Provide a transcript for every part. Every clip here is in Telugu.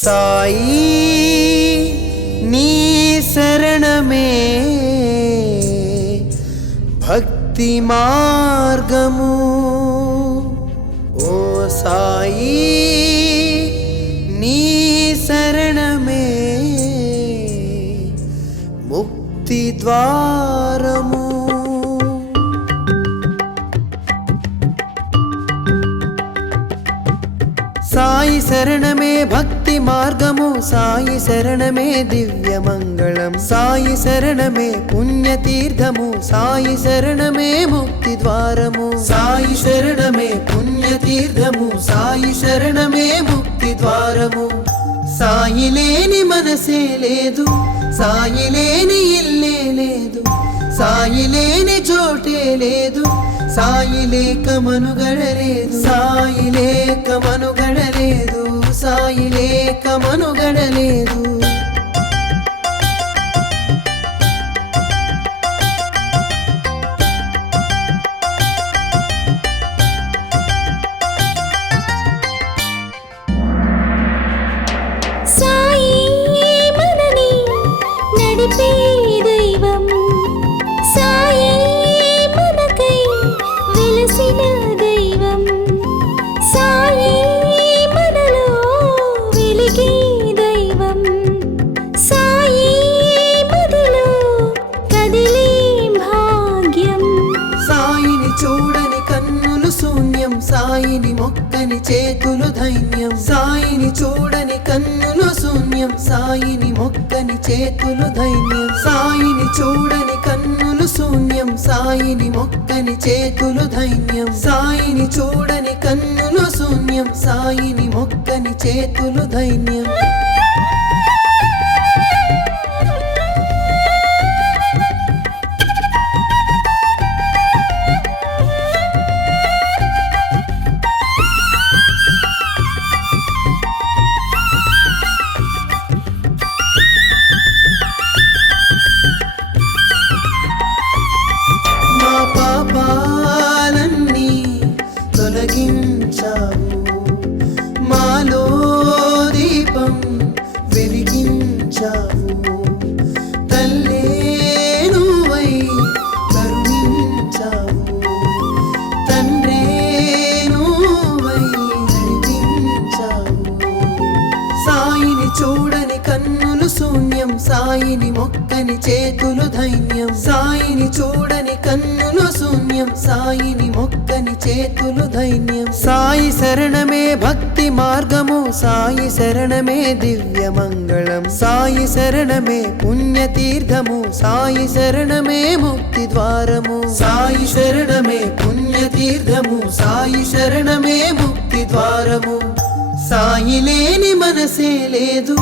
సాయి నీ శరణమే భక్తి మార్గము। ఓ సాయి నీ శరణమే ముక్తి ద్వారము। సాయి శరణమే భక్తి మార్గము, సాయి శరణమే దివ్య మంగళం, సాయి శరణమే పుణ్యతీర్థము, సాయి శరణమే ముక్తి ద్వారము। సాయి శరణమే పుణ్యతీర్థము, సాయి శరణమే ముక్తి ద్వారము। సాయి లేని మనసే లేదు, సాయి లేని ఇల్లే లేదు, సాయి లేని చోటే లేదు, సాయి లేక మనుగడలేదు, సాయి లేక మనుగడలేదు, సాయి లేక మనుగడలేదు। సాయి మనని నడిపే దైవం, సాయి మనకై వెలసిన దైవం, సాయి మనలో వెలిగే దైవం, సాయి మదిలో కదిలే భాగ్యం। సాయిని చూడని కన్నులు శూన్యం, సాయిని మొక్కని చేతులు ధైన్యం, సాయిని చూడని కన్నులు శూన్యం, సాయిని మొక్కని చేతులు ధైన్యం, సాయిని చూడని కన్నులు శూన్యం, సాయిని మొక్కని చేతులు ధైన్యం, సాయిని చూడని కన్నులు శూన్యం, సాయిని మొక్కని చేతులు ధైన్యం। మా పాపాలన్నీ తొలగించావు, మాలో దీపం వెలిగించావు, తల్లే నువ్వై కరుణించావు, తండ్రే నువ్వై నడిపించావు। సాయిని చూడని కన్నులు శూన్యం, సాయిని మొక్కని చేతులు ధైన్యం, సాయిని చూడని కన్నులు శూన్యం, సాయిని మొక్కని చేతులు ధైన్యం। సాయి శరణమే భక్తి మార్గము, సాయి శరణమే దివ్య మంగళం, సాయి శరణమే పుణ్యతీర్థము, సాయి శరణమే ముక్తి ద్వారము। సాయి శరణమే పుణ్యతీర్థము, సాయి శరణమే ముక్తి ద్వారము। సాయి లేని మనసే లేదు,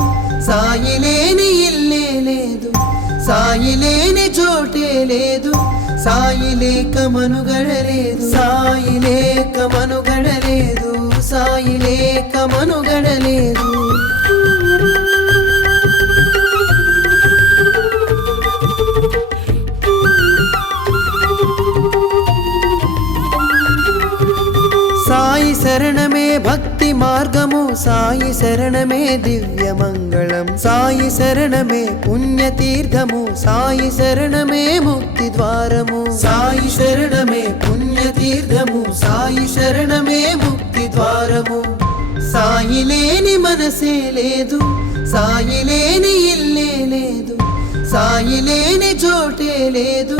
సాయి లేని ఇల్లే లేదు, సాయి లేని చోటే లేదు, సాయి లేక మనుగడలేదు, సాయి లేక మనుగడలేదు, సాయి లేక మనుగడలేదు। సాయి శరణమే భక్తి మార్గము, సాయి శరణమే దివ్య మంగళం, సాయి శరణమే పుణ్యతీర్థము, సాయి శరణమే ముక్తి ద్వారము। సాయి శరణమే పుణ్యతీర్థము, సాయి శరణమే ముక్తి ద్వారము। సాయి లేని మనసే లేదు, సాయి లేని ఇల్లే లేదు, సాయి లేని చోటే లేదు,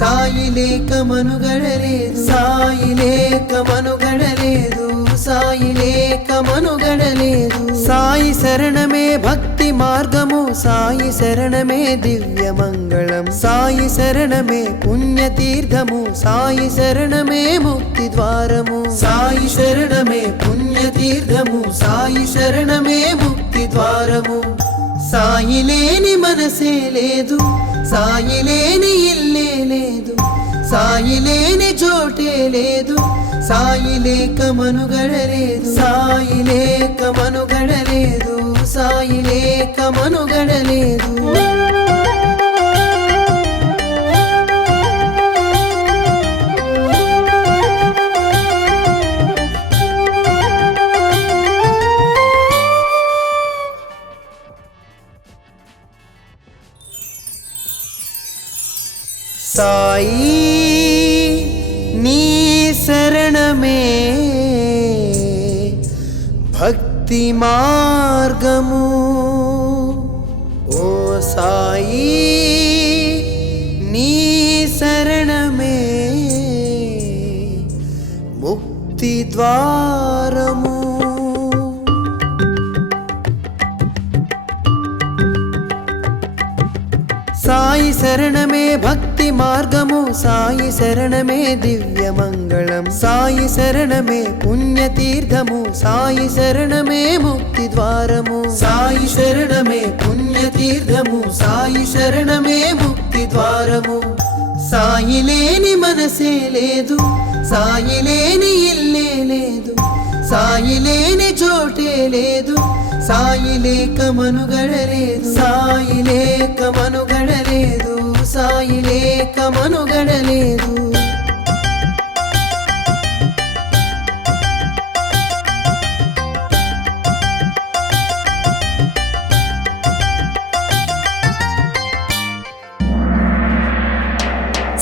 సాయి లేక మనుగడలేదు, సాయి లేక మనుగడలేదు, సాయి లేక మనుగడలేదు। సాయి శరణమే భక్తి మార్గము, సాయి శరణమే దివ్య మంగళం, సాయి శరణమే పుణ్యతీర్థము, సాయి శరణమే ముక్తి ద్వారము। సాయి శరణమే పుణ్యతీర్థము, సాయి శరణమే ముక్తి ద్వారము। సాయి లేని మనసే లేదు, సాయి లేని ఇల్లే లేదు, సాయి లేని చోటే లేదు, సాయి లేక మనుగడలేదు, సాయి లేక మనుగడలేదు, సాయి లేక మనుగడలేదు। సాయి నీ శరణమే భక్తి మార్గము ఓ సాయి నీ శరణమే ముక్తి ద్వారము సాయి శరణమే భక్తి మార్గము సాయి శరణమే దివ్య మంగళం సాయి శరణమే పుణ్యతీర్థము సాయి శరణమే ముక్తి ద్వారము సాయి శరణమే పుణ్యతీర్థము సాయి శరణమే ముక్తి ద్వారము సాయి లేని మనసే లేదు సాయి లేని ఇల్లే లేదు సాయి లేని చోటే లేదు సాయి లేక మనుగడలేదు సాయి లేక మనుగడలేదు సాయి లేక మనుగడలేదు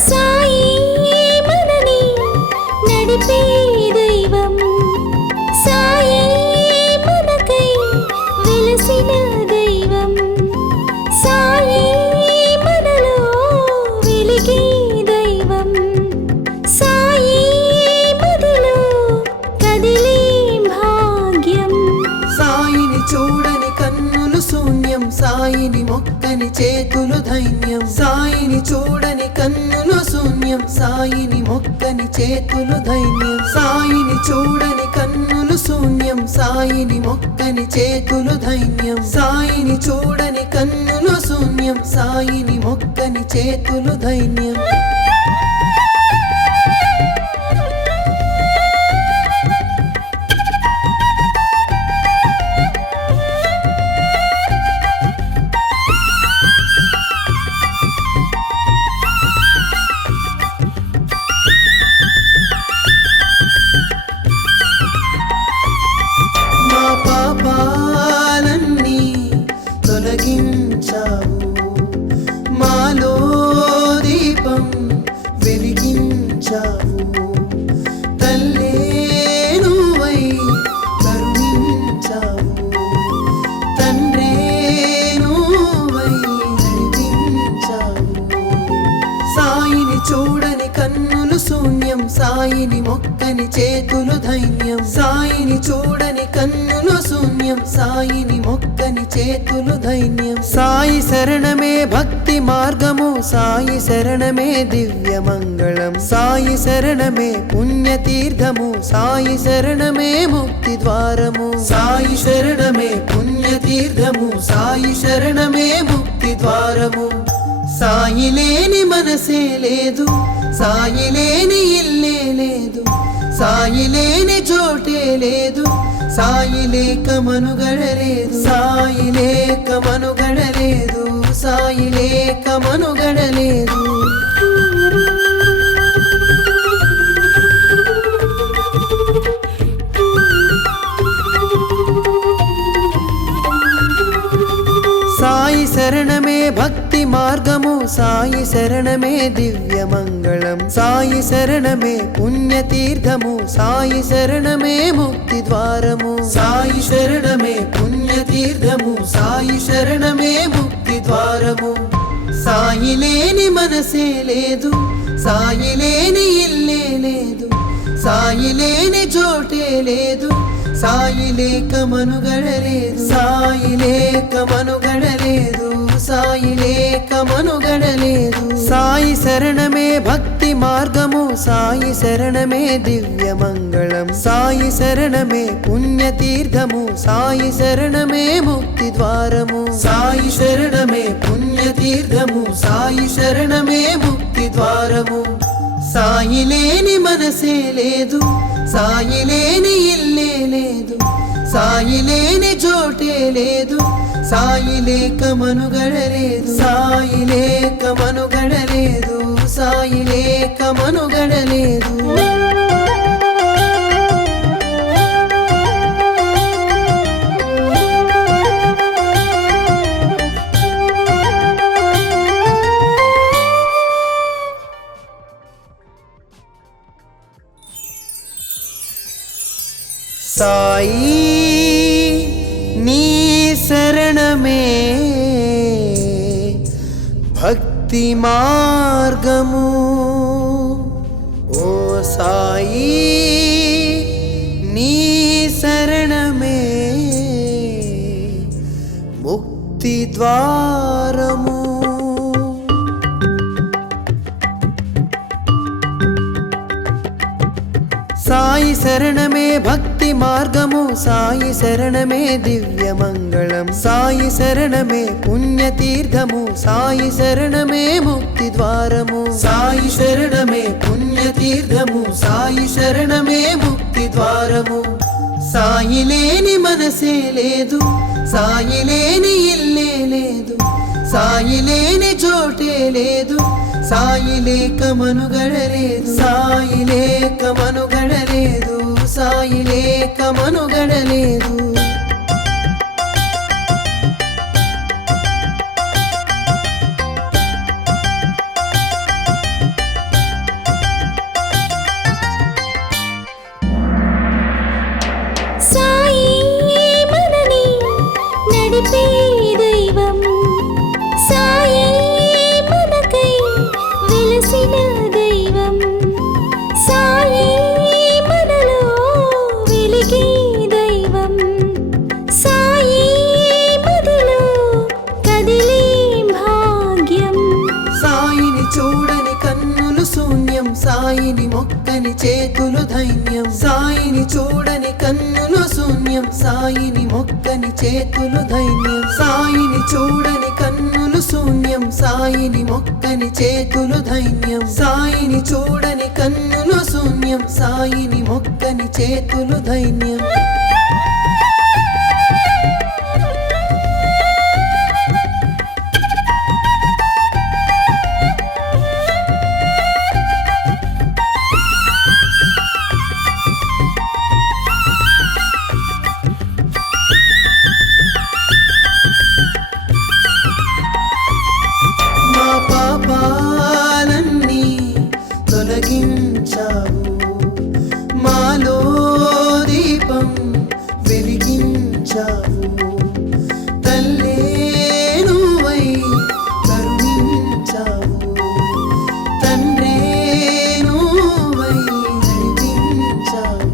సాయి మనని నడిపే దైవం సాయి మనకై వెలసిన దైవం సాయి మనలో వెలిగే దైవం సాయి మదిలో కదిలే భాగ్యం సాయిని చూడని కన్నులు శూన్యం సాయిని మొక్కని చేతులు ధైన్యం సాయిని చూడని కన్నులు శూన్యం సాయిని మొక్కని చేతులు ధైన్యం సాయిని చూడని కన్నులు శూన్యం సాయిని మొక్కని చేతులు ధైన్యం సాయిని చూడని కన్నులు శూన్యం సాయిని మొక్కని చేతులు ధైన్యం మా పాపాలన్నీ తొలగించావు మాలో దీపం వెలిగించావు తల్లే నువ్వై కరుణించావు తండ్రే నువ్వై నడిపించావు సాయిని చూడని కన్నులు శూన్యం సాయిని మొక్కని చేతులు ధైన్యం సాయిని చూడని కన్నులు శూన్యం సాయిని మొక్కని చేతులు ధైన్యం సాయి శరణమే భక్తి మార్గము సాయి శరణమే దివ్య మంగళం సాయి శరణమే పుణ్యతీర్థము సాయి శరణమే ముక్తి ద్వారము సాయి శరణమే పుణ్యతీర్థము సాయి శరణమే ముక్తి ద్వారము సాయి లేని మనసే లేదు సాయి లేని ఇల్లే లేదు సాయి లేని చోటే లేదు సాయి లేక మనుగడలేదు సాయి లేక మనుగడలేదు సాయి లేక మనుగడలేదు సాయి శరణమే భక్తి మార్గము సాయి శరణమే దివ్య మంగళం సాయి శరణమే పుణ్యతీర్థము సాయి శరణమే ముక్తి ద్వారము సాయి శరణమే పుణ్యతీర్థము సాయి శరణమే ముక్తి ద్వారము సాయి లేని మనసే లేదు సాయి లేని ఇల్లే లేదు సాయి లేని చోటే లేదు సాయి లేక మనుగడలేదు సాయి లేక మనుగడలేదు సాయి లేక మనుగడలేదు సాయి శరణమే భక్తి మార్గము సాయి శరణమే దివ్య మంగళం సాయి శరణమే పుణ్యతీర్థము సాయి శరణమే ముక్తి ద్వారము సాయి శరణమే పుణ్యతీర్థము సాయి శరణమే ముక్తి ద్వారము సాయి లేని మనసే లేదు సాయి లేని ఇల్లే లేదు సాయి లేని చోటే లేదు సాయి లేక మనుగడలేదు సాయి లేక మనుగడలేదు సాయి లేక మనుగడలేదు సాయి నీ శరణమే భక్తి మార్గము ఓ సాయి నీ శరణమే ముక్తి ద్వారము సాయి శరణమే భక్తి మార్గము సాయి శరణమే దివ్య మంగళం సాయి శరణమే పుణ్యతీర్థము సాయి శరణమే ముక్తి ద్వారము సాయి శరణమే పుణ్యతీర్థము సాయి శరణమే ముక్తి ద్వారము సాయి లేని మనసే లేదు సాయి లేని ఇల్లే లేదు సాయి లేని చోటే లేదు సాయి లేక మనుగడలేదు సాయి లేక మనుగడలేదు సాయి లేక మనుగడలేదు సాయి మనని నడిపే దైవం సాయి మనకై వెలసిన దైవం సాయి మనలో వెలిగే దైవం సాయి మదిలో కదిలే భాగ్యం సాయిని చూడని కన్నులు శూన్యం సాయిని మొక్కని చేతులు ధైన్యం సాయిని చూడని కన్నులు శూన్యం సాయిని మొక్కని చేతులు ధైన్యం సాయిని చూడని కన్నులు శూన్యం సాయిని మొక్కని చేతులు ధైన్యం సాయిని చూడని కన్నులు శూన్యం సాయిని మొక్కని చేతులు ధైన్యం మా పాపాలన్నీ తొలగించావు మాలో దీపం వెలిగించావు తల్లే నువ్వై కరుణించావు తండ్రే నువ్వై నడిపించావు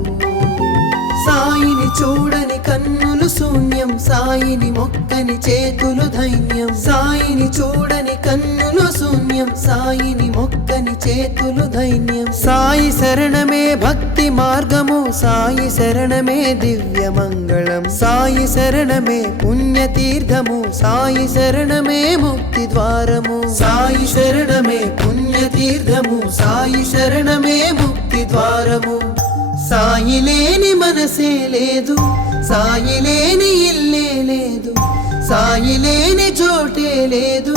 సాయిని చూడని కన్నులు శూన్యం సాయిని మొక్కని చేతులు ధైన్యం సాయిని చూడని కన్నులు శూన్యం సాయిని మొక్కని చేతులు ధైన్యం సాయి శరణమే భక్తి మార్గము సాయి శరణమే దివ్య మంగళం సాయి శరణమే పుణ్యతీర్థము సాయి శరణమే ముక్తి ద్వారము సాయి శరణమే పుణ్యతీర్థము సాయి శరణమే ముక్తి ద్వారము సాయి లేని మనసే లేదు సాయి లేని ఇల్లే లేదు సాయి లేని చోటే లేదు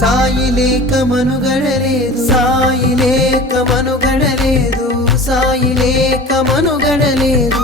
సాయి లేక మనుగడలేదు సాయి లేక మనుగడలేదు సాయి లేక మనుగడలేదు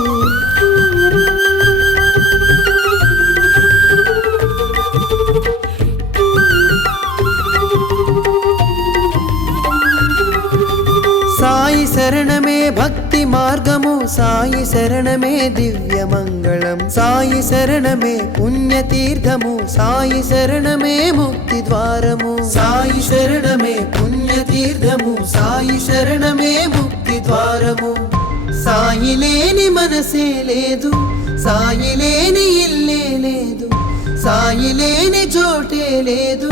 సాయి శరణమే భక్తి మార్గము సాయి శరణమే దివ్య మంగళం సాయి శరణమే పుణ్యతీర్థము సాయి శరణమే ముక్తి ద్వారము సాయి శరణమే పుణ్యతీర్థము సాయి శరణమే ముక్తి ద్వారము సాయి లేని మనసే లేదు సాయి లేని ఇల్లే లేదు సాయి లేని చోటే లేదు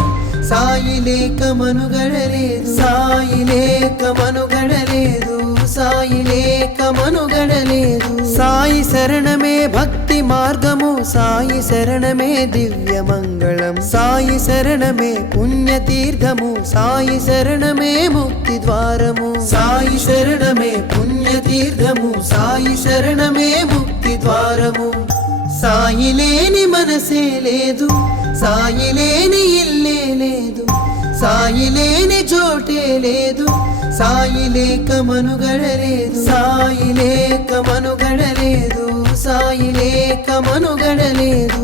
సాయి లేక మనుగడలేదు సాయి లేక మనుగడలేదు సాయి లేక మనుగడలేదు సాయి శరణమే భక్తి మార్గము సాయి శరణమే దివ్య మంగళం సాయి శరణమే పుణ్యతీర్థము సాయి శరణమే ముక్తి ద్వారము సాయి శరణమే పుణ్యతీర్థము సాయి శరణమే ముక్తి ద్వారము సాయి లేని మనసే లేదు సాయి లేని ఇల్లే లేదు సాయి లేని చోటే లేదు సాయి లేక మనుగడలేదు సాయి లేక మనుగడలేదు సాయి లేక మనుగడలేదు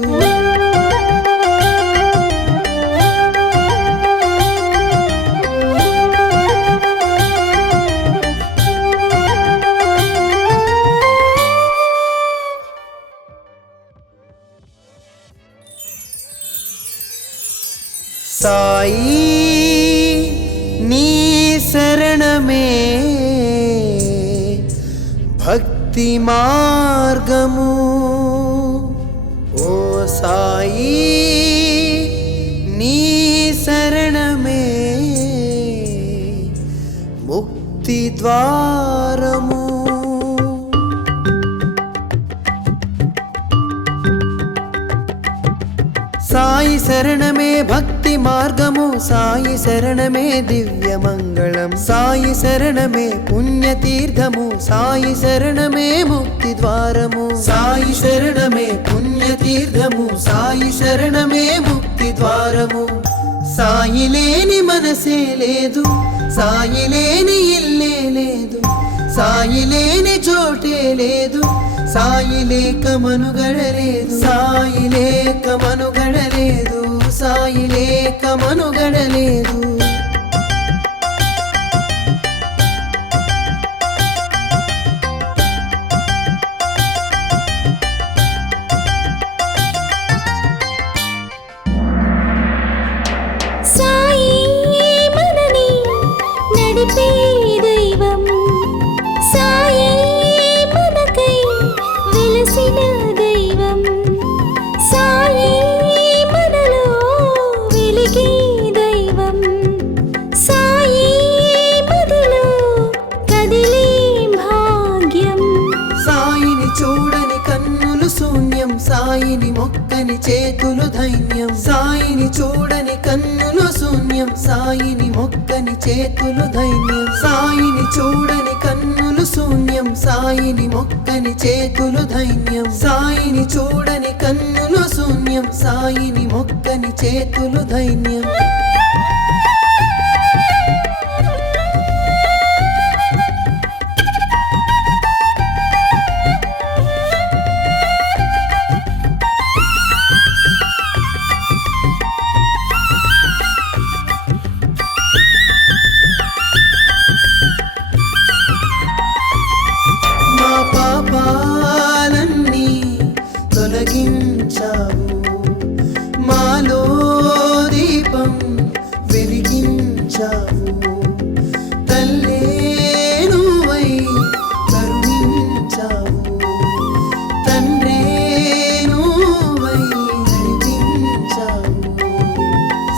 సాయి నీ శరణమే భక్తి మార్గము ఓ సాయి నీ శరణమే ముక్తి ద్వారము సాయి శరణమే భక్తి మార్గము సాయి శరణమే దివ్య మంగళం సాయి శరణమే పుణ్యతీర్థము సాయి శరణమే ముక్తి ద్వారము సాయి శరణమే పుణ్యతీర్థము సాయి శరణమే ముక్తి ద్వారము సాయి లేని మనసే లేదు సాయి లేని ఇల్లే లేదు సాయి లేని చోటే లేదు సాయి లేక మనుగడలేదు సాయి లేక మనుగడలేదు సాయి లేక మనుగడలేదు సాయి మనని నడిపే దైవం సాయి మనకై వెలసిన దైవం సాయి మనలో వెలిగే దైవం సాయి మదిలో కదిలే భాగ్యం సాయిని చూడని కన్నులు శూన్యం సాయిని మొక్కని చేతులు ధైన్యం సాయిని చూడని కన్నులు శూన్యం సాయిని మొక్కని చేతులు ధైన్యం సాయిని చూడని కన్నులు శూన్యం సాయిని మొక్కని చేతులు ధైన్యం సాయిని చూడని కన్నులు శూన్యం సాయిని మొక్కని చేతులు ధైన్యం మా పాపాలన్నీ తొలగించావు మాలో దీపం వెలిగించావు తల్లే నువ్వై కరుణించావు తండ్రే నువ్వై నడిపించావు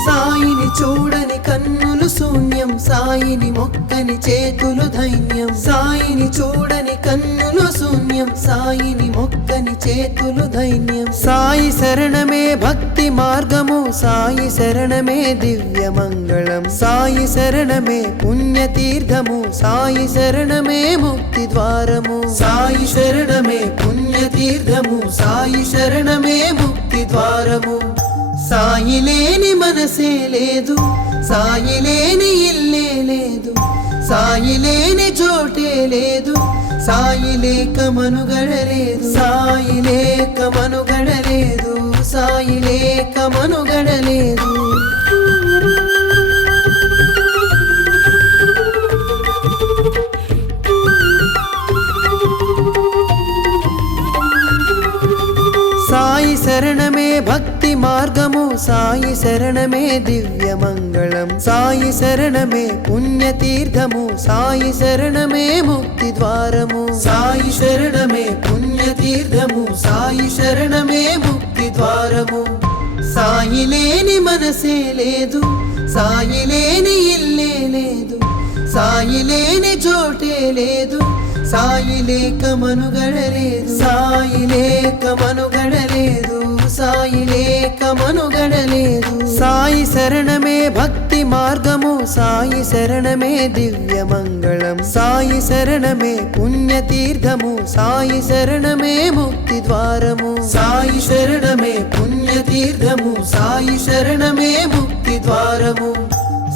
సాయిని చూడని కన్నులు శూన్యం సాయిని మొక్కని చేతులు ధైన్యం సాయిని చూడని కన్నులు శూన్యం సాయిని మొక్కని చేతులు ధైన్యం సాయి శరణమే భక్తి మార్గము సాయి శరణమే దివ్య మంగళం సాయి శరణమే పుణ్యతీర్థము సాయి శరణమే ముక్తి ద్వారము సాయి శరణమే పుణ్యతీర్థము సాయి శరణమే ముక్తి ద్వారము సాయి లేని మనసే లేదు సాయి లేని ఇల్లే లేదు సాయి లేని చోటే లేదు సాయి లేక మనుగడలేదు సాయి లేక మనుగడలేదు సాయి లేక మనుగడలేదు సాయి శరణమే భక్తి మార్గము సాయి శరణమే దివ్య మంగళం సాయి శరణమే పుణ్యతీర్థము సాయి శరణమే ముక్తి ద్వారము సాయి శరణమే పుణ్యతీర్థము సాయి శరణమే ముక్తి ద్వారము సాయి లేని మనసే లేదు సాయి లేని ఇల్లే లేదు సాయి లేని చోటే లేదు సాయి లేక మనుగడలేదు సాయి లేక మనుగడలేదు సాయి లేక మనుగడలేదు సాయి శరణమే భక్తి మార్గము సాయి శరణమే దివ్య మంగళం సాయి శరణమే పుణ్యతీర్థము సాయి శరణమే ముక్తి ద్వారము సాయి శరణమే పుణ్యతీర్థము సాయి శరణమే ముక్తి ద్వారము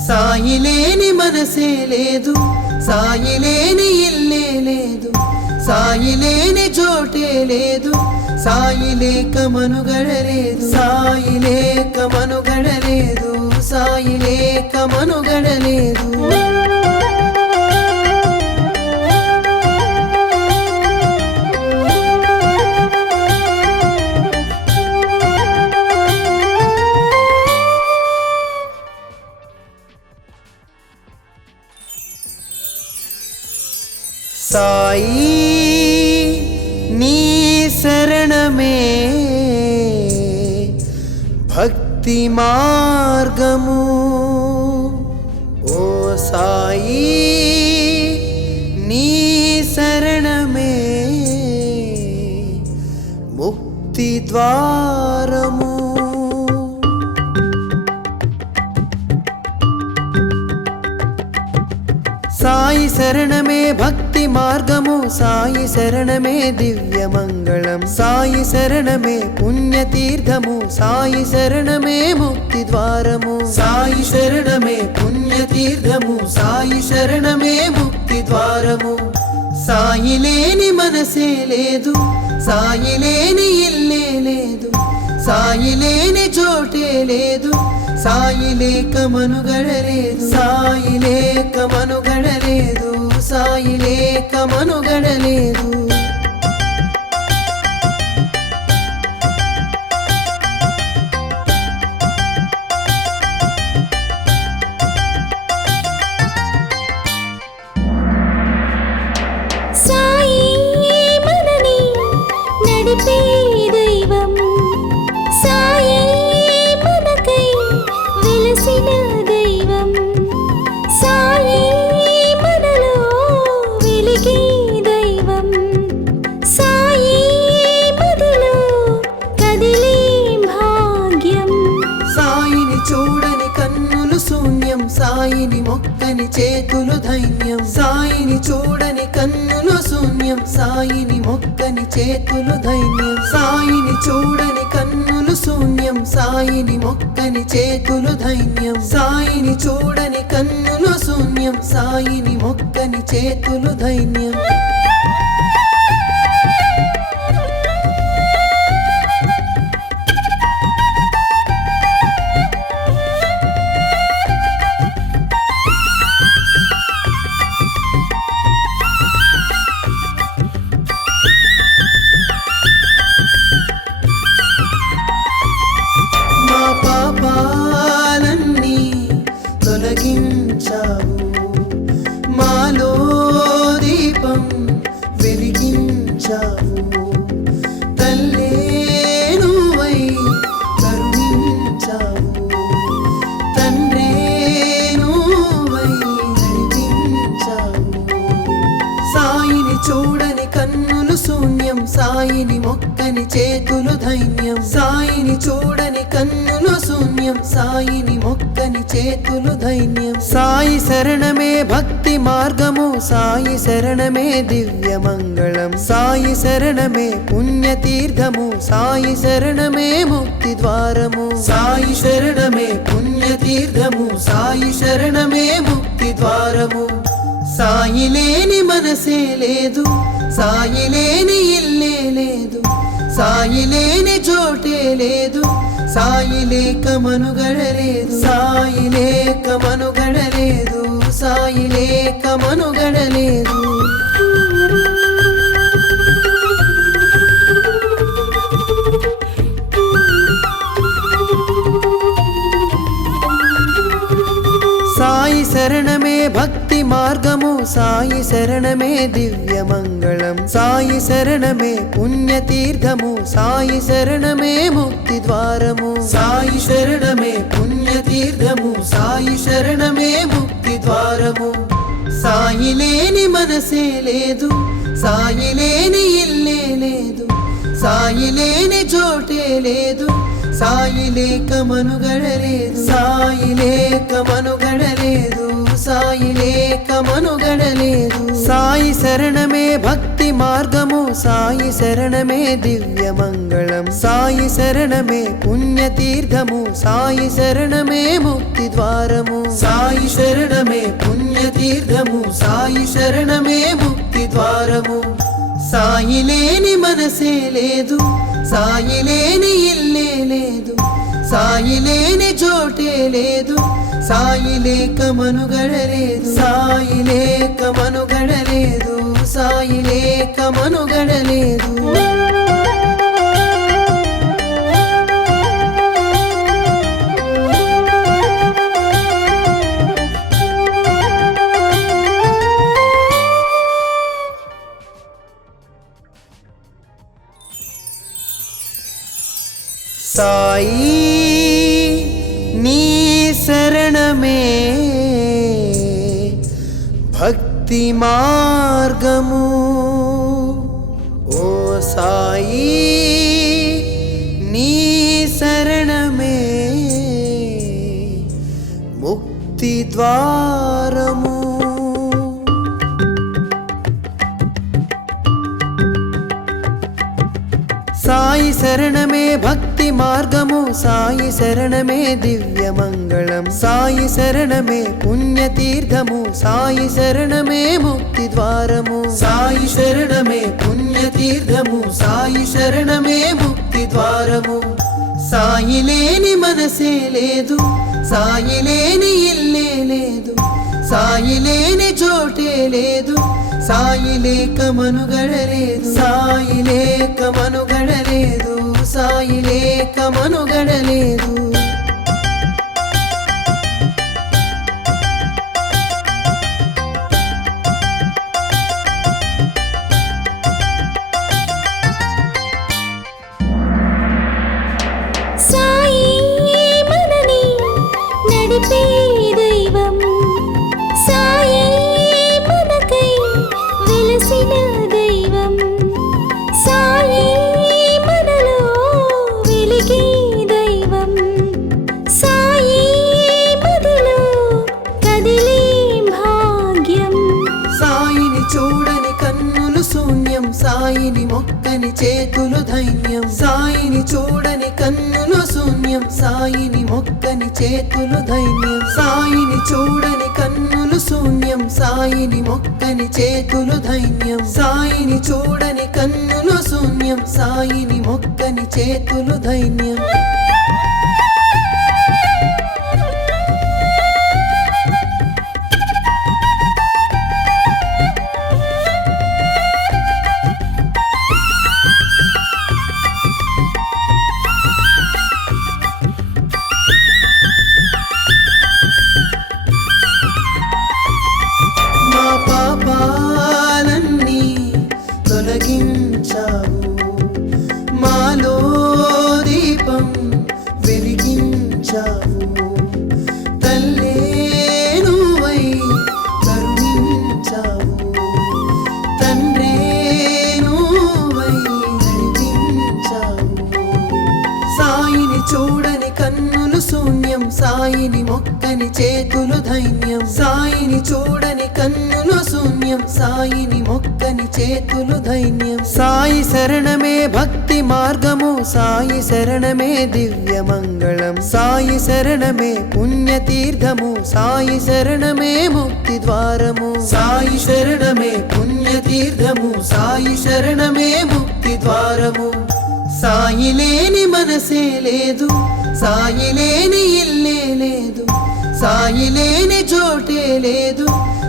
సాయి లేని మనసే లేదు సాయి లేని ఇల్లే లేదు సాయి లేని చోటే లేదు సాయి లేక మనుగడలేదు సాయి లేక మనుగడలేదు సాయి లేక మనుగడలేదు సాయి నీ శరణమే భక్తి మార్గము ఓ సాయి నీ శరణమే ముక్తి ద్వారము సాయి శరణమే భక్తి మార్గము సాయి శరణమే దివ్య మంగళం సాయి శరణమే పుణ్యతీర్థము సాయి శరణమే ముక్తి ద్వారము సాయి శరణమే పుణ్యతీర్థము సాయి శరణమే ముక్తి ద్వారము సాయి లేని మనసే లేదు సాయి లేని ఇల్లే లేదు సాయి లేని చోటే లేదు సాయి లేక మనుగడలేదు సాయి లేక మనుగడలేదు సాయి లేక మనుగడలేదు సాయి మనని నడిపే దైవం సాయి మనకై వెలసిన దైవం సాయి మనలో వెలిగే దైవం సాయి మదిలో కదిలే భాగ్యం సాయిని చూడని కన్నులు శూన్యం సాయిని మొక్కని చేతులు ధైన్యం సాయిని చూడని కన్నులు శూన్యం సాయిని మొక్కని చేతులు ధైన్యం సాయిని చూడని కన్నులు శూన్యం సాయిని మొక్కని చేతులు ధైన్యం సాయిని చూడని కన్నులు శూన్యం సాయిని మొక్కని చేతులు ధైన్యం మా పాపాలన్నీ తొలగించావు మాలో దీపం వెలిగించావు తల్లే నువ్వై కరుణించావు తండ్రే నువ్వై నడిపించావు సాయిని చూడని కన్నులు శూన్యం సాయిని మొక్కని చేతులు ధైన్యం సాయిని చూడని కన్నులు శూన్యం సాయిని మొక్కని చేతులు ధైన్యం సాయి శరణమే భక్తి మార్గము సాయి శరణమే దివ్య మంగళం సాయి శరణమే పుణ్యతీర్థము సాయి శరణమే ముక్తి ద్వారము సాయి శరణమే పుణ్యతీర్థము సాయి శరణమే ముక్తి ద్వారము సాయి లేని మనసే లేదు సాయి లేని ఇల్లే లేదు సాయి లేని చోటే లేదు సాయి లేక మనుగడలేదు సాయి లేక మనుగడలేదు సాయి లేక మనుగడలేదు సాయి శరణమే భక్తి మార్గము సాయి శరణమే దివ్య మంగళం సాయి శరణమే పుణ్యతీర్థము సాయి శరణమే ముక్తి ద్వారము సాయి శరణమే పుణ్యతీర్థము సాయి శరణమే ముక్తి ద్వారము సాయి లేని మనసే లేదు సాయి లేని ఇల్లే లేదు సాయి లేని చోటే లేదు సాయి లేక మనుగడలేదు సాయి లేక మనుగడలేదు సాయి లేక మనుగడలేదు సాయి శరణమే భక్తి మార్గము సాయి శరణమే దివ్య మంగళం సాయి శరణమే పుణ్యతీర్థము సాయి శరణమే ముక్తి ద్వారము సాయి శరణమే పుణ్యతీర్థము సాయి శరణమే ముక్తి ద్వారము సాయి లేని మనసే లేదు సాయి లేని ఇల్లే లేదు సాయి లేని చోటే లేదు సాయి లేక మనుగడలేదు సాయి లేక మనుగడలేదు సాయి లేక మనుగడలేదు సాయి నీ శరణమే భక్తి మార్గము ఓ సాయి నీ శరణమే ముక్తి ద్వారము సాయి శరణమే భక్తి మార్గము సాయి శరణమే దివ్య మంగళం సాయి శరణమే పుణ్యతీర్థము సాయి శరణమే ముక్తి ద్వారము సాయి శరణమే పుణ్యతీర్థము సాయి శరణమే ముక్తి ద్వారము సాయి లేని మనసే లేదు సాయి లేని ఇల్లే లేదు సాయి లేని చోటే లేదు సాయి లేక మనుగడలేదు సాయి లేక మనుగడలేదు సాయి లేక మనుగడలేదు సాయి మనని నడిపే దైవం సాయి మనకై వెలసిన దైవం సాయి మనలో వెలిగే దైవం సాయి మదిలో కదిలే భాగ్యం సాయిని చూడని కన్నులు శూన్యం సాయిని మొక్కని చేతులు ధైన్యం సాయిని చూడని కన్నులు శూన్యం సాయిని మొక్కని చేతులు ధైన్యం సాయిని చూడని కన్నులు శూన్యం సాయిని మొక్కని చేతులు ధైన్యం సాయిని చూడని కన్నులు శూన్యం సాయిని మొక్కని చేతులు ధైన్యం మా పాపాలన్నీ తొలగించావు మాలో దీపం వెలిగించావు తల్లే నువ్వై కరుణించావు తండ్రే నువ్వై నడిపించావు సాయిని చూడని కన్నులు శూన్యం సాయిని మొక్కని చేతులు ధైన్యం సాయిని చూడని కన్నులు శూన్యం సాయిని మొక్కని చేతులు ధైన్యం సాయి శరణమే భక్తి మార్గము సాయి శరణమే దివ్య మంగళం సాయి శరణమే పుణ్యతీర్థము సాయి శరణమే ముక్తి ద్వారము సాయి శరణమే పుణ్యతీర్థము సాయి శరణమే ముక్తి ద్వారము సాయి లేని మనసే లేదు సాయి లేని ఇల్లే లేదు సాయి లేని చోటే లేదు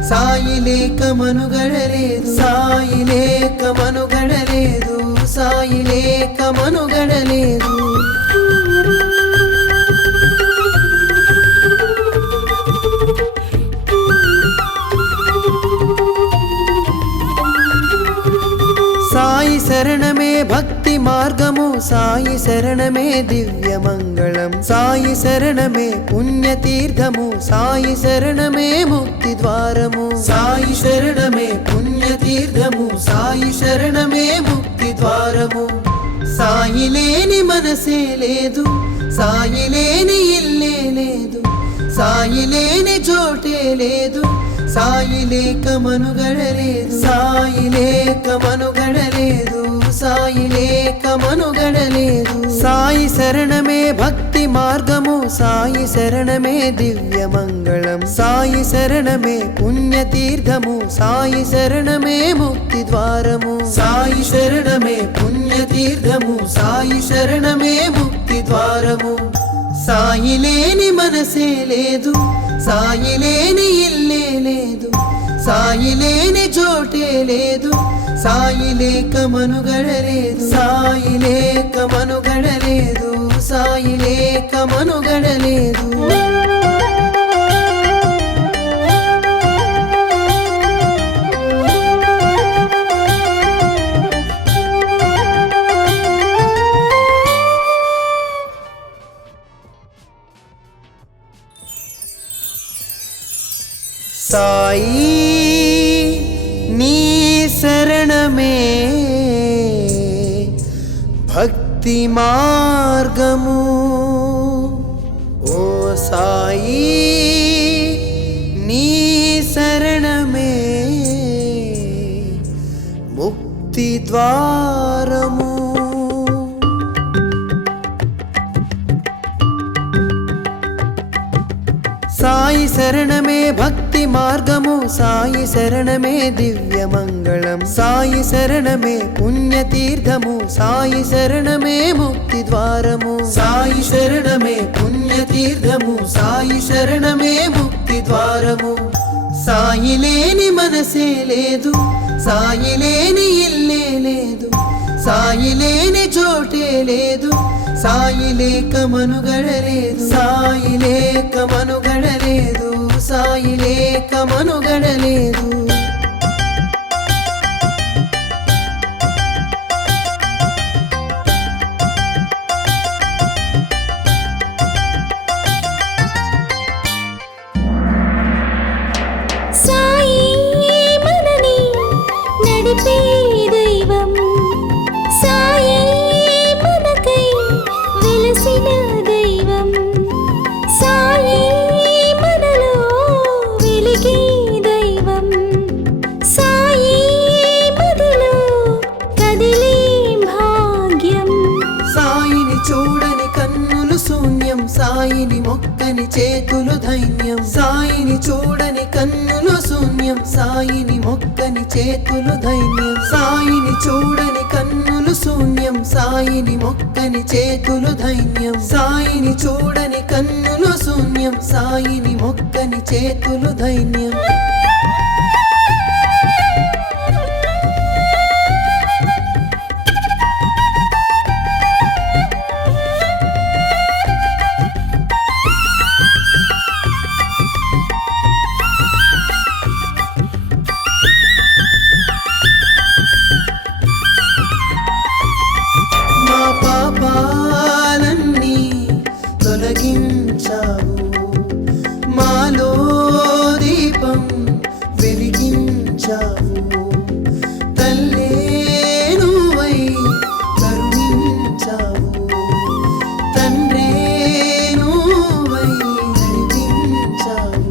సాయి లేక మనుగడలేదు సాయి లేక మనుగడలేదు సాయి లేక మనుగడలేదు సాయి శరణమే భక్తి మార్గము సాయి శరణమే దివ్య మంగళం సాయి శరణమే పుణ్యతీర్థము సాయి శరణమే ముక్తి ద్వారము సాయి శరణమే పుణ్యతీర్థము సాయి శరణమే ముక్తి ద్వారము సాయి లేని మనసే లేదు సాయి లేని ఇల్లే లేదు సాయి లేని చోటే లేదు సాయి లేక మనుగడలేదు సాయి లేక మనుగడలేదు సాయి లేక మనుగడలేదు సాయి శరణమే భక్తి మార్గము సాయి శరణమే దివ్య మంగళం సాయి శరణమే పుణ్యతీర్థము సాయి శరణమే ముక్తి ద్వారము సాయి శరణమే పుణ్యతీర్థము సాయి శరణమే ముక్తి ద్వారము సాయి లేని మనసే లేదు సాయి లేని ఇల్లే లేదు సాయి లేని చోటే లేదు సాయి లేక మనుగడలేదు సాయి లేక మనుగడలేదు సాయి లేక మనుగడలేదు సాయి నీ శరణమే భక్తి మార్గము ఓ సాయి నీ శరణమే ముక్తి ద్వారము సాయి శరణమే భక్తి మార్గము సాయి శరణమే దివ్య మంగళం సాయి శరణమే పుణ్యతీర్థము సాయి శరణమే ముక్తి ద్వారము సాయి శరణమే పుణ్యతీర్థము సాయి శరణమే ముక్తి ద్వారము సాయి లేని మనసే లేదు సాయి లేని ఇల్లే లేదు సాయి లేని చోటే లేదు సాయి లేక మనుగడలేదు సాయి లేక మనుగడలేదు సాయి లేక మనుగడలేదు సాయి మనని నడిపే దైవం సాయి మనకై వెలసిన దైవం సాయి మనలో వెలిగే దైవం సాయి మదిలో కదిలే భాగ్యం సాయిని చూడని కన్నులు శూన్యం సాయిని మొక్కని చేతులు ధైన్యం సాయిని చూడని కన్నులు శూన్యం సాయిని మొక్కని చేతులు ధైన్యం సాయిని చూడని కన్నులు శూన్యం సాయిని మొక్కని చేతులు ధైన్యం సాయిని చూడని కన్నులు శూన్యం సాయిని మొక్కని చేతులు ధైన్యం మా పాపాలన్నీ తొలగించావు మాలో దీపం వెలిగించావు తల్లే నువ్వై కరుణించావు తండ్రే నువ్వై నడిపించావు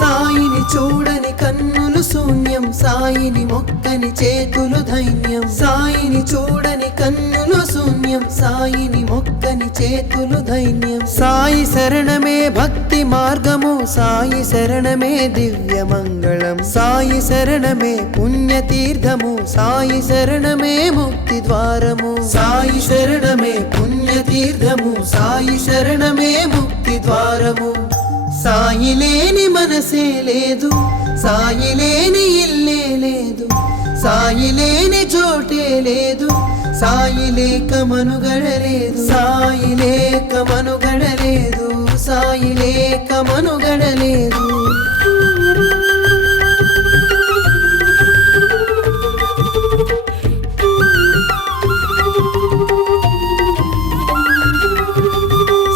సాయిని చూడని కన్నులు శూన్యం సాయిని మొక్కని చేతులు ధైన్యం సాయిని చూడని కన్నులు శూన్యం సాయిని మొక్కని చేతులు ధైన్యం సాయి శరణమే భక్తి మార్గము సాయి శరణమే దివ్య మంగళం సాయి శరణమే పుణ్యతీర్థము సాయి శరణమే ముక్తి ద్వారము సాయి శరణమే పుణ్యతీర్థము సాయి శరణమే ముక్తి ద్వారము సాయి లేని మనసే లేదు సాయి లేని ఇల్లే లేదు సాయి లేని చోటే లేదు సాయి లేక మనుగడలేదు సాయి లేక మనుగడలేదు సాయి లేక మనుగడలేదు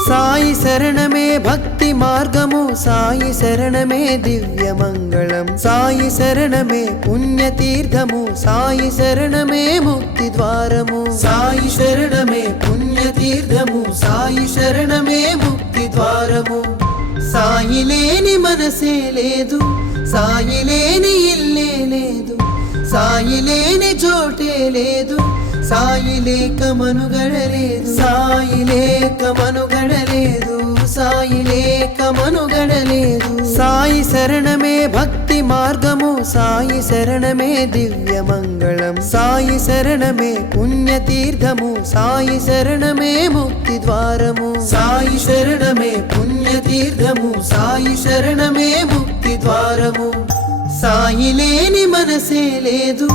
సాయి శరణమే భక్తి మార్గము సాయి శరణమే దివ్య మంగళం సాయి శరణమే పుణ్యతీర్థము సాయి శరణమే ముక్తి ద్వారము సాయి శరణమే పుణ్యతీర్థము సాయి శరణమే ముక్తి ద్వారము సాయి లేని మనసే లేదు సాయి లేని ఇల్లే లేదు సాయి లేని చోటే లేదు సాయి లేక మనుగడలేదు సాయి లేక మనుగడలేదు సాయి లేక మనుగడలేదు సాయి శరణమే భక్తి మార్గము సాయి శరణమే దివ్య మంగళం సాయి శరణమే పుణ్యతీర్థము సాయి శరణమే ముక్తి ద్వారము సాయి శరణమే పుణ్యతీర్థము సాయి శరణమే ముక్తి ద్వారము సాయి లేని మనసే లేదు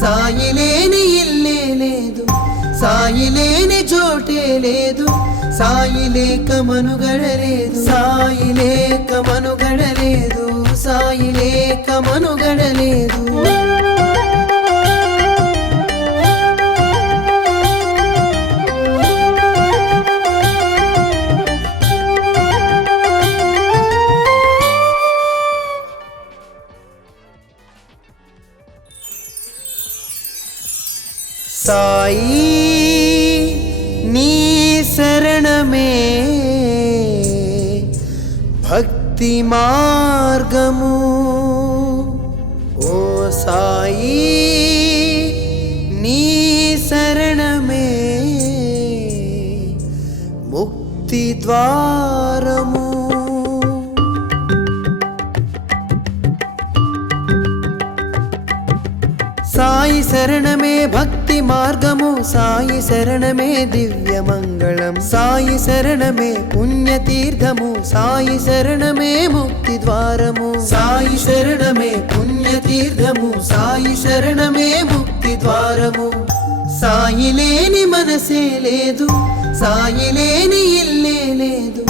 సాయి లేని ఇల్లే లేదు సాయి లేని చోటే లేదు సాయి లేక మనుగడలేదు సాయి లేక మనుగడలేదు సాయి లేక మనుగడలేదు భక్తి మార్గము ఓ సాయి నీ శరణమే ముక్తి ద్వారము సాయి శరణమే భక్తి మార్గము సాయి శరణమే దివ్య మంగళం సాయి శరణమే పుణ్యతీర్థము సాయి శరణమే ముక్తి ద్వారము సాయి శరణమే పుణ్యతీర్థము సాయి శరణమే ముక్తి ద్వారము సాయి లేని మనసే లేదు సాయి లేని ఇల్లే లేదు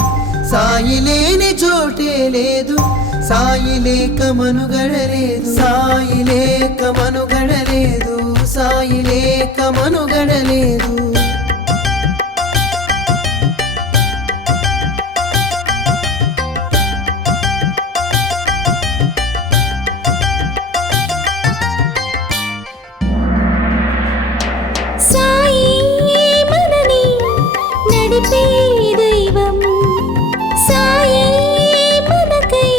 సాయి లేని చోటే లేదు సాయి లేక మనుగడలేదు సాయి లేక మనుగడలేదు సాయి లేక మనుగడలేదు సాయి మనని నడిపే దైవం సాయి మనకై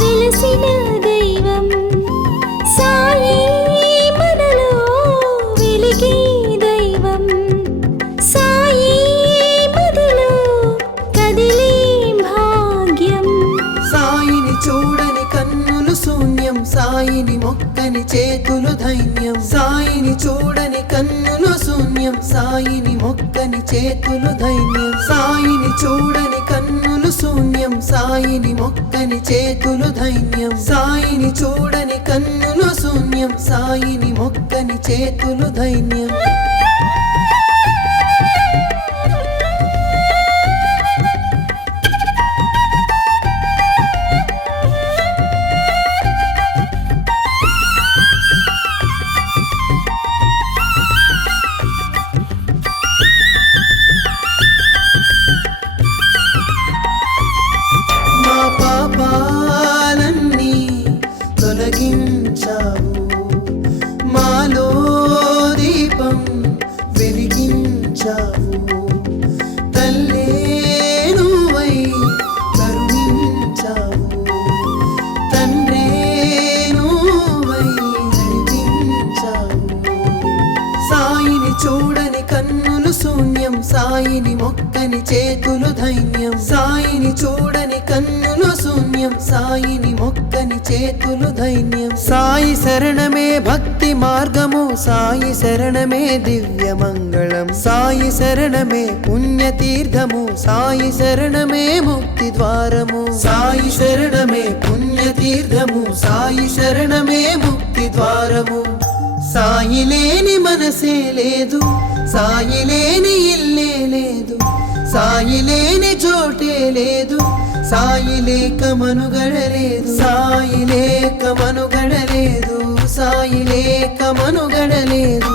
వెలసిన దైవం సాయి మనలో వెలిగే దైవం సాయి మదిలో కదిలే భాగ్యం సాయిని చూడని కన్నులు శూన్యం సాయిని మొక్కని చేతులు ధైన్యం సాయిని చూడని కన్నులు శూన్యం సాయిని మొక్కని చేతులు ధైన్యం సాయిని చూడని కన్నులు శూన్యం సాయిని మొక్కని చేతులు ధైన్యం సాయిని చూడని కన్నులు శూన్యం సాయిని మొక్కని చేతులు ధైన్యం మా పాపాలన్నీ తొలగించావు మాలో దీపం వెలిగించావు తల్లే నువ్వై కరుణించావు తండ్రే నువ్వై నడిపించావు సాయిని చూడని కన్నులు శూన్యం సాయిని మొక్కని చేతులు ధైన్యం సాయిని చూడని కన్నులు శూన్యం సాయిని మొక్కని చేతులు ధైన్యం సాయి శరణమే భక్తి మార్గము సాయి శరణమే దివ్య మంగళం సాయి శరణమే పుణ్యతీర్థము సాయి శరణమే ముక్తి ద్వారము సాయి శరణమే పుణ్యతీర్థము సాయి శరణమే ముక్తి ద్వారము సాయి లేని మనసే లేదు సాయి లేని ఇల్లే లేదు సాయి లేని చోటే లేదు సాయి లేక మనుగడలేదు సాయి లేక మనుగడలేదు సాయి లేక మనుగడలేదు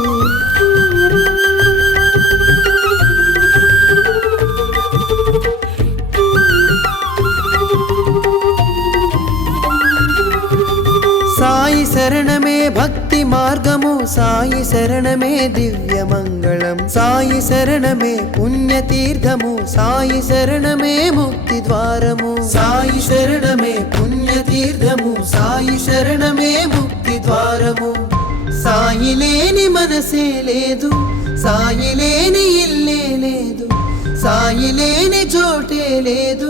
సాయి శరణమే భక్తి మార్గము సాయి శరణమే దివ్య మంగళం సాయి శరణమే పుణ్యతీర్థము సాయి శరణమే ముక్తి ద్వారము సాయి శరణమే పుణ్యతీర్థము సాయి శరణమే ముక్తి ద్వారము సాయి లేని మనసే లేదు సాయి లేని ఇల్లే లేదు సాయి లేని చోటే లేదు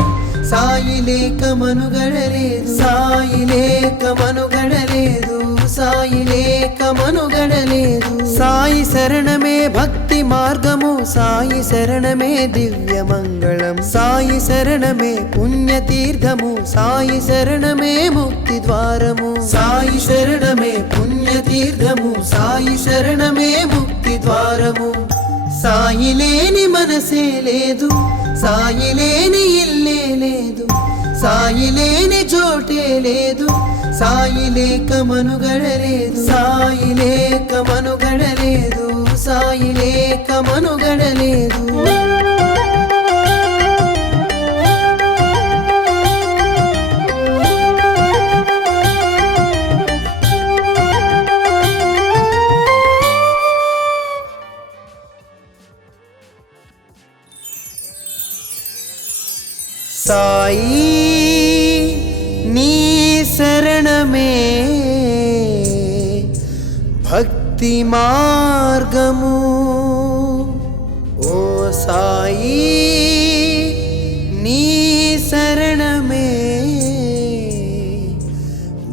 సాయి లేక మనుగడలేదు సాయి లేక మనుగడలేదు సాయి లేక మనుగడలేదు సాయి శరణమే భక్తి మార్గము సాయి శరణమే దివ్య మంగళం సాయి శరణమే పుణ్యతీర్థము సాయి శరణమే ముక్తి ద్వారము సాయి శరణమే పుణ్యతీర్థము సాయి శరణమే ముక్తి ద్వారము సాయి లేని మనసే లేదు సాయి లేని ఇల్లే లేదు సాయి లేని చోటే లేదు సాయి లేక మనుగడలేదు సాయి లేక మనుగడలేదు సాయి లేక మనుగడలేదు సాయి భక్తి మార్గము ఓ సాయి నీ శరణమే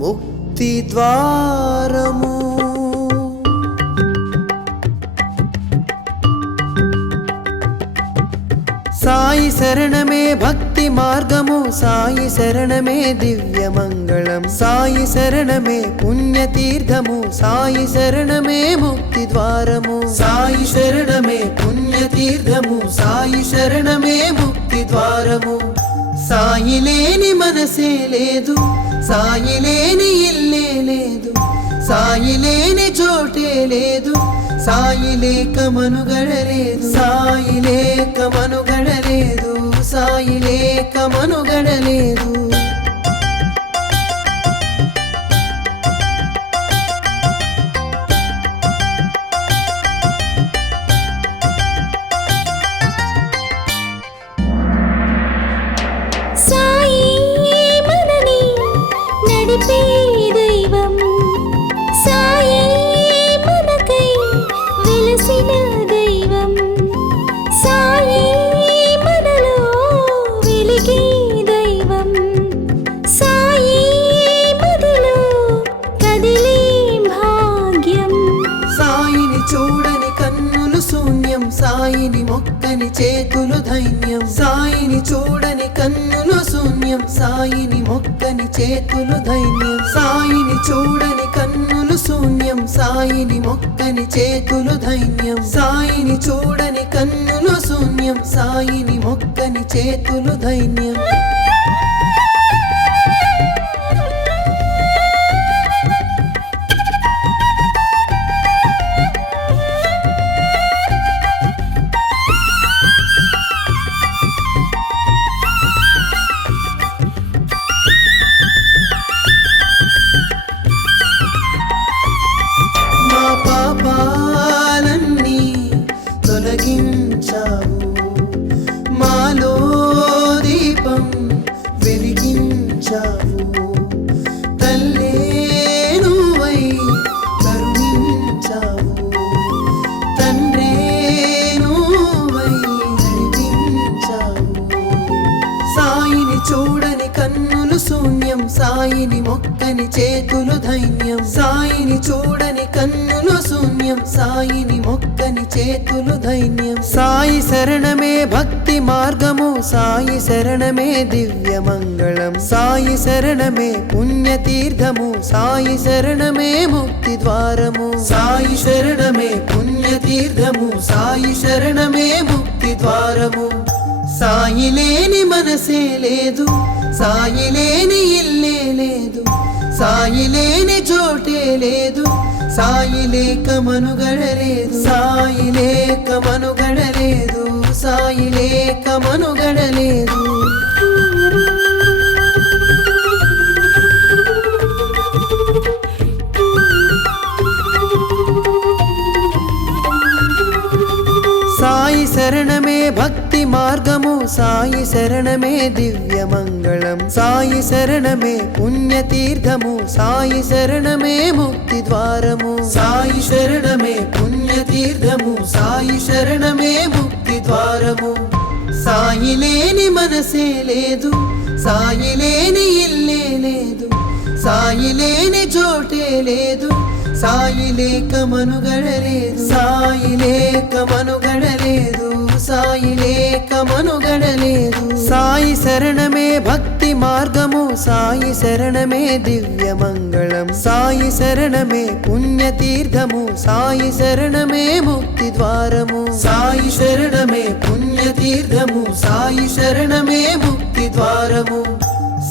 ముక్తి ద్వారము సాయి శరణమే భక్తి మార్గము సాయి శరణమే దివ్య మంగళం సాయి శరణమే పుణ్యతీర్థము సాయి శరణమే ముక్తి ద్వారము సాయి శరణమే పుణ్యతీర్థము సాయి శరణమే ముక్తి ద్వారము సాయి లేని మనసే లేదు సాయి లేని ఇల్లే లేదు సాయి లేని చోటే లేదు సాయి లేక మనుగడలేదు సాయి లేక మనుగడలేదు సాయి లేక మనుగడలేదు సాయి మనని నడిపే దైవం సాయి మనకై వెలసిన దైవం సాయి మనలో వెలిగే దైవం సాయి మదిలో కదిలే భాగ్యం సాయిని చూడని కన్నులు శూన్యం సాయిని మొక్కని చేతులు ధైన్యం సాయిని చూడని కన్నులు శూన్యం సాయిని మొక్కని చేతులు ధైన్యం సాయిని చూడని కన్నులు శూన్యం సాయిని మొక్కని చేతులు ధైన్యం సాయిని చూడని కన్నులు శూన్యం సాయిని మొక్కని చేతులు ధైన్యం మా పాపాలన్నీ తొలగించావు మాలో దీపం వెలిగించావు తల్లే నువ్వై కరుణించావు తండ్రే నువ్వై నడిపించావు సాయిని చూడని కన్నులు శూన్యం సాయిని మొక్కని చేతులు ధైన్యం సాయిని చూడని కన్నులు శూన్యం సాయిని మొక్కని చేతులు ధైన్యం సాయి శరణమే భక్తి మార్గము సాయి శరణమే దివ్య మంగళం సాయి శరణమే పుణ్యతీర్థము సాయి శరణమే ముక్తి ద్వారము సాయి శరణమే పుణ్యతీర్థము సాయి శరణమే ముక్తి ద్వారము సాయి లేని మనసే లేదు సాయి లేని ఇల్లే లేదు సాయి లేని చోటే లేదు సాయి లేక మనుగడలేదు సాయి లేక మనుగడలేదు సాయి లేక మనుగడలేదు సాయి శరణమే భక్తి మార్గము సాయి శరణమే దివ్య మంగళం సాయి శరణమే పుణ్యతీర్థము సాయి శరణమే ముక్తి ద్వారము సాయి శరణమే పుణ్యతీర్థము సాయి శరణమే ముక్తి ద్వారము సాయి లేని మనసే లేదు సాయి లేని ఇల్లే లేదు సాయి లేని చోటే లేదు సాయి లేక మనుగడలేదు సాయి లేక మనుగడలేదు సాయి లేక మనుగడలేదు సాయి శరణమే భక్తి మార్గము సాయి శరణమే దివ్య మంగళం సాయి శరణమే పుణ్యతీర్థము సాయి శరణమే ముక్తి ద్వారము సాయి శరణమే పుణ్యతీర్థము సాయి శరణమే ముక్తి ద్వారము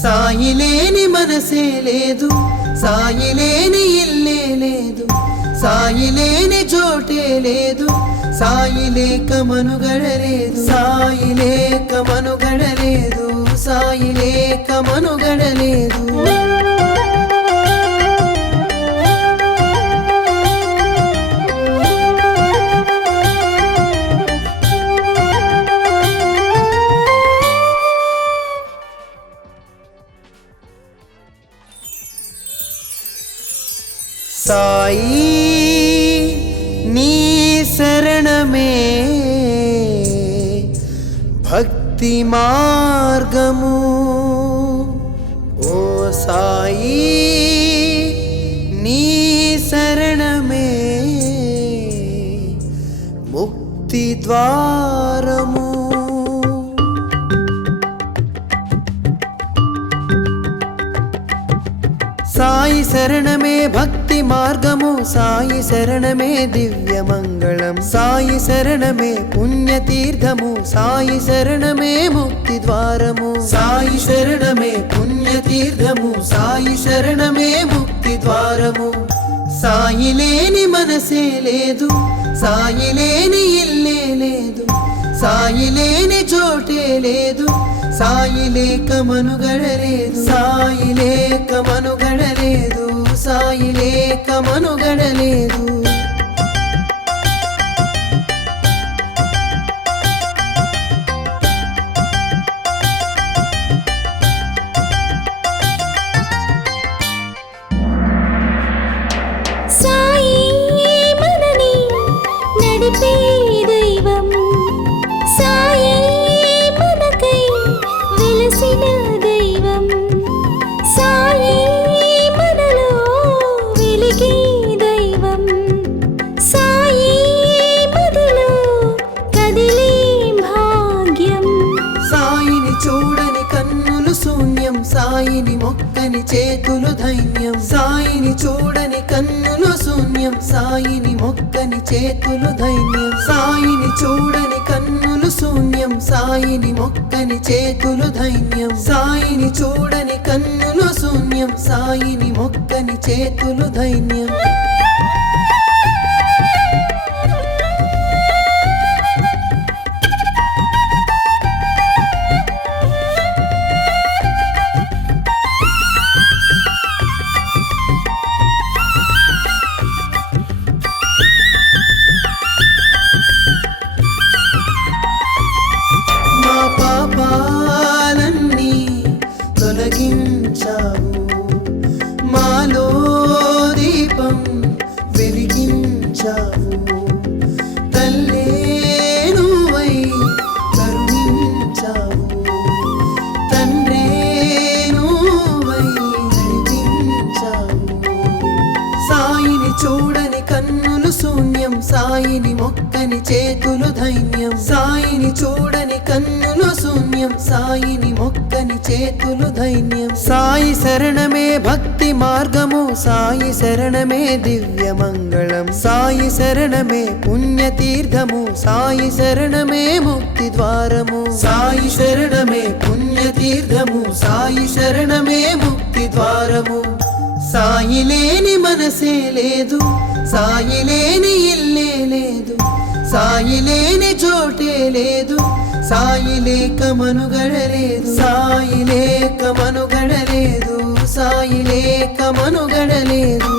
సాయి లేని మనసే లేదు సాయి లేని ఇల్లే లేదు సాయి లేని చోటే లేదు సాయి లేక మనుగడలేదు సాయి లేక మనుగడలేదు సాయి లేక మనుగడలేదు సాయి నీ శరణమే భక్తి మార్గము ఓ సాయి నీ శరణమే ముక్తి ద్వారము సాయి శరణమే భక్తి మార్గము సాయి శరణమే దివ్య మంగళం సాయి శరణమే పుణ్యతీర్థము సాయి శరణమే ముక్తి ద్వారము సాయి శరణమే పుణ్యతీర్థము సాయి శరణమే ముక్తి ద్వారము సాయి లేని మనసే లేదు సాయి లేని ఇల్లే లేదు సాయి లేని చోటే లేదు సాయి లేక మనుగడలేదు సాయి లేక మనుగడలేదు సాయి లేక మనుగడలేదు సాయి మనని నడిపే దైవం సాయి మనకై వెలసిన దైవం సాయి మనలో వెలిగే దైవం సాయి మదిలో కదిలే భాగ్యం సాయిని చూడని కన్నులు శూన్యం సాయిని మొక్కని చేతులు ధైన్యం సాయిని చూడని కన్నులు శూన్యం సాయిని మొక్కని చేతులు ధైన్యం సాయిని చూడని కన్నులు శూన్యం సాయిని మొక్కని చేతులు ధైన్యం సాయిని చూడని కన్నులు శూన్యం సాయిని మొక్కని చేతులు ధైన్యం మా పాపాలన్నీ తొలగించావు మాలో దీపం వెలిగించావు తల్లే నువ్వై కరుణించావు తండ్రే నువ్వై నడిపించావు సాయిని చూడని కన్నులు శూన్యం సాయిని మొక్కని చేతులు ధైన్యం సాయిని చూడని కన్నులు శూన్యం సాయిని మొక్కని చేతులు ధైన్యం సాయి శరణమే భక్తి మార్గము సాయి శరణమే దివ్య మంగళం సాయి శరణమే పుణ్యతీర్థము సాయి శరణమే ముక్తి ద్వారము సాయి శరణమే పుణ్యతీర్థము సాయి శరణమే ముక్తి ద్వారము సాయి లేని మనసే లేదు సాయి లేని ఇల్లే లేదు సాయి లేని చోటే లేదు సాయి లేక మనుగడలేదు సాయి లేక మనుగడలేదు సాయి లేక మనుగడలేదు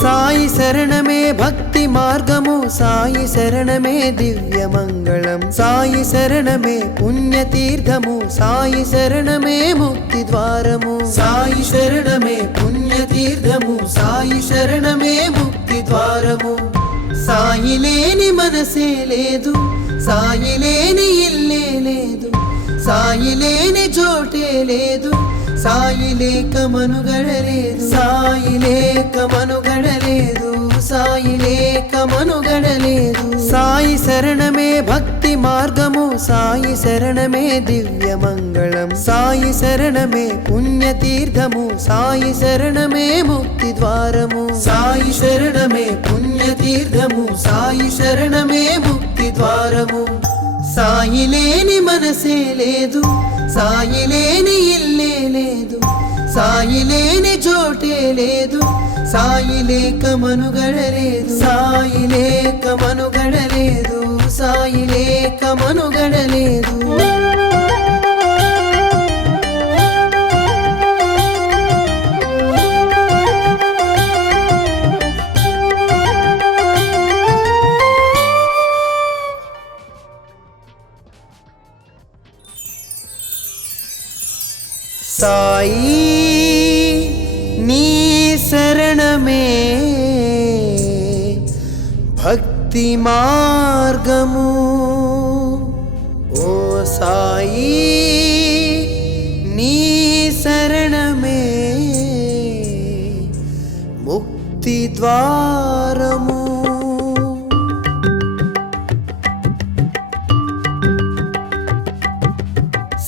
సాయి శరణమే భక్తి మార్గము సాయి శరణమే దివ్య మంగళం సాయి శరణమే పుణ్యతీర్థము సాయి శరణమే ముక్తి ద్వారము సాయి శరణమే పుణ్యతీర్థము సాయి శరణమే ముక్తి ద్వారము సాయి లేని మనసే లేదు సాయి లేని ఇల్లే లేదు సాయి లేని చోటే లేదు సాయి లేక మనుగడలేదు సాయి లేక మనుగడలేదు సాయి లేక మనుగడలేదు సాయి శరణమే భక్తి మార్గము సాయి శరణమే దివ్య మంగళం సాయి శరణమే పుణ్యతీర్థము సాయి శరణమే ముక్తి ద్వారము సాయి శరణమే పుణ్యతీర్థము సాయి శరణమే ముక్తి ద్వారము సాయి లేని మనసే లేదు సాయి లేని ఇల్లే లేదు సాయి లేని చోటే లేదు సాయి లేక మనుగడలేదు సాయి లేక మనుగడలేదు సాయి లేక మనుగడలేదు సాయి నీ శరణమే భక్తి మార్గము ఓ సాయి నీ శరణమే ముక్తి ద్వారము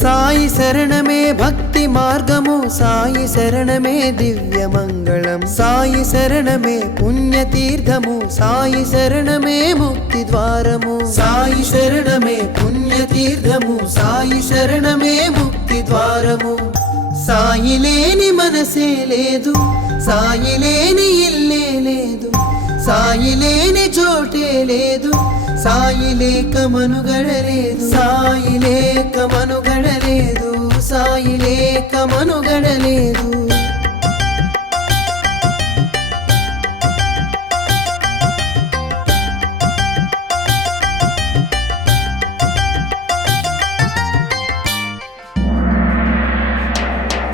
సాయి శరణమే భక్తి మార్గము సాయి శరణమే దివ్య మంగళం సాయి శరణమే పుణ్యతీర్థము సాయి శరణమే ముక్తి ద్వారము సాయి శరణమే పుణ్యతీర్థము సాయి శరణమే ముక్తి ద్వారము సాయి లేని మనసే లేదు సాయి లేని ఇల్లే లేదు సాయి లేని చోటే లేదు సాయి లేక మనుగడలేదు సాయి లేక మనుగడలేదు సాయి లేక మనుగడలేదు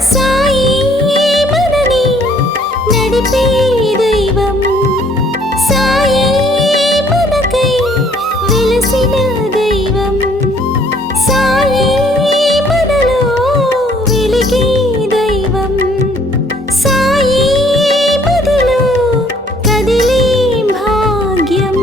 సాయి మనని నడిపే దైవం సాయి మనకై వెలసిన దైవం సాయి మనలో వెలిగే దైవం సాయి మదిలో కదిలే భాగ్యం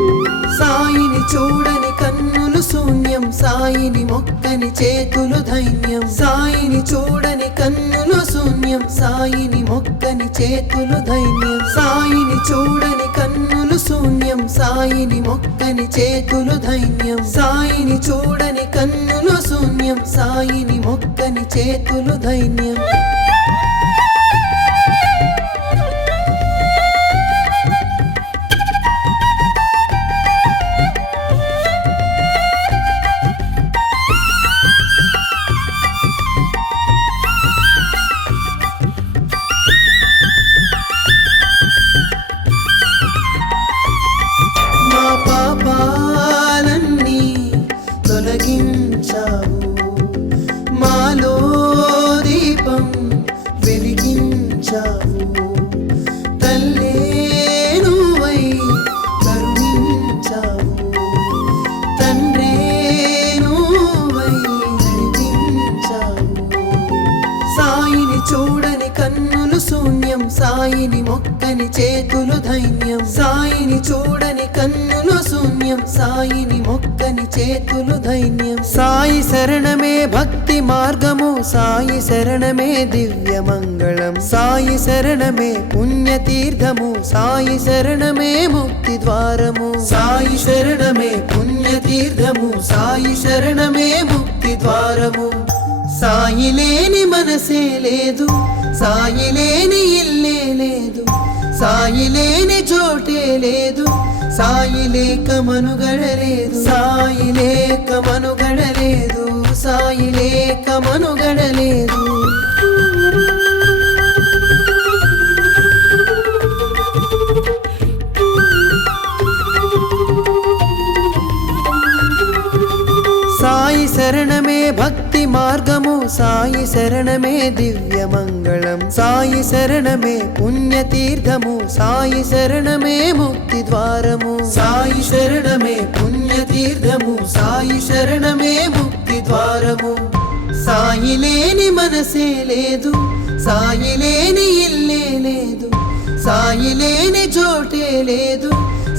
సాయిని చూడని కన్నులు శూన్యం సాయిని మొక్కని చేతులు ధైన్యం సాయిని చూడని కన్నులు శూన్యం సాయిని మొక్కని చేతులు ధైన్యం సాయిని చూడని కన్నులు శూన్యం సాయిని మొక్కని చేతులు ధైన్యం సాయిని చూడని కన్నులు శూన్యం సాయిని మొక్కని చేతులు ధైన్యం మా పాపాలన్నీ తొలగించావు మాలో దీపం వెలిగించావు తల్లే నువ్వై కరుణించావు తండ్రే నువ్వై నడిపించావు సాయిని చూడని కన్నులు శూన్యం సాయిని మొక్కని చేతులు ధైన్యం సాయిని చూడని కన్నులు శూన్యం సాయిని మొక్కని చేతులు ధైన్యం సాయి శరణమే భక్తి మార్గము సాయి శరణమే దివ్య మంగళం సాయి శరణమే పుణ్యతీర్థము సాయి శరణమే ముక్తి ద్వారము సాయి శరణమే పుణ్యతీర్థము సాయి శరణమే ముక్తి ద్వారము సాయి లేని మనసే లేదు సాయి లేని ఇల్లే లేదు సాయి లేని చోటే లేదు సాయి లేక మనుగడలేదు సాయి లేక మనుగడలేదు సాయి లేక మనుగడలేదు సాయి శరణమే భక్తి మార్గము సాయి శరణమే దివ్య మంగళం సాయి శరణమే పుణ్యతీర్థము సాయి శరణమే ముక్తి ద్వారము సాయి శరణమే పుణ్యతీర్థము సాయి శరణమే ముక్తి ద్వారము సాయి లేని మనసే లేదు సాయి లేని ఇల్లే లేదు సాయి లేని చోటే లేదు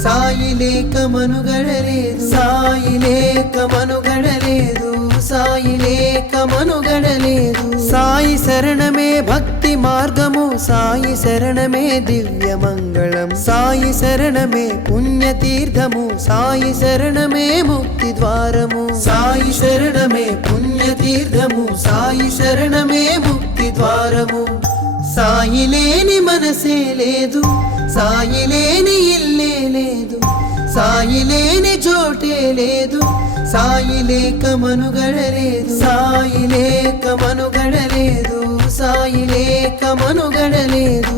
సాయి లేక మనుగడలేదు సాయి లేక మనుగడలేదు సాయి లేక మనుగడలేదు సాయి శరణమే భక్తి మార్గము సాయి శరణమే దివ్య మంగళం సాయి శరణమే పుణ్యతీర్థము సాయి శరణమే ముక్తి ద్వారము సాయి శరణమే పుణ్యతీర్థము సాయి శరణమే ముక్తి ద్వారము సాయి లేని మనసే లేదు సాయి లేని ఇల్లే లేదు సాయి లేని చోటే లేదు సాయి లేక మనుగడలేదు సాయి లేక మనుగడలేదు సాయి లేక మనుగడలేదు